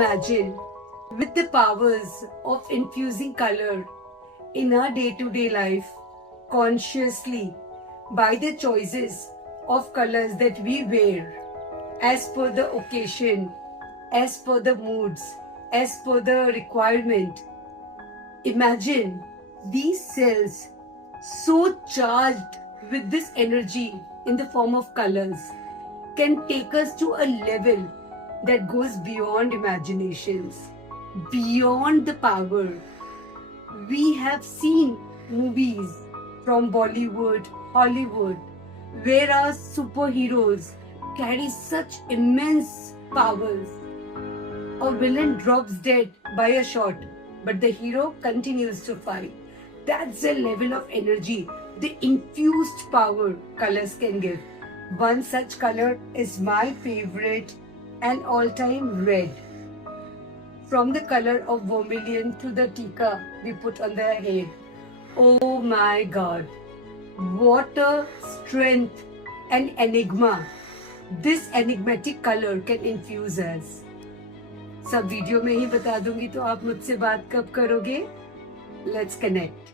imagine with the powers of infusing color in our day-to-day life consciously by the choices of colors that we wear as per the occasion, as per the moods, as per the requirement. Imagine these cells so charged with this energy in the form of colors can take us to a level that goes beyond imaginations, beyond the power. We have seen movies from Bollywood, Hollywood, where our superheroes carry such immense powers. A villain drops dead by a shot, but the hero continues to fight. That's the level of energy, the infused power colors can give. One such color is my favorite and all-time red. From the color of vermilion to the tika we put on the head. Oh my God! What a strength and enigma this enigmatic color can infuse us. सब video में ही बता दूंगी तो आप मुझसे बात कब करोगे? Let's connect.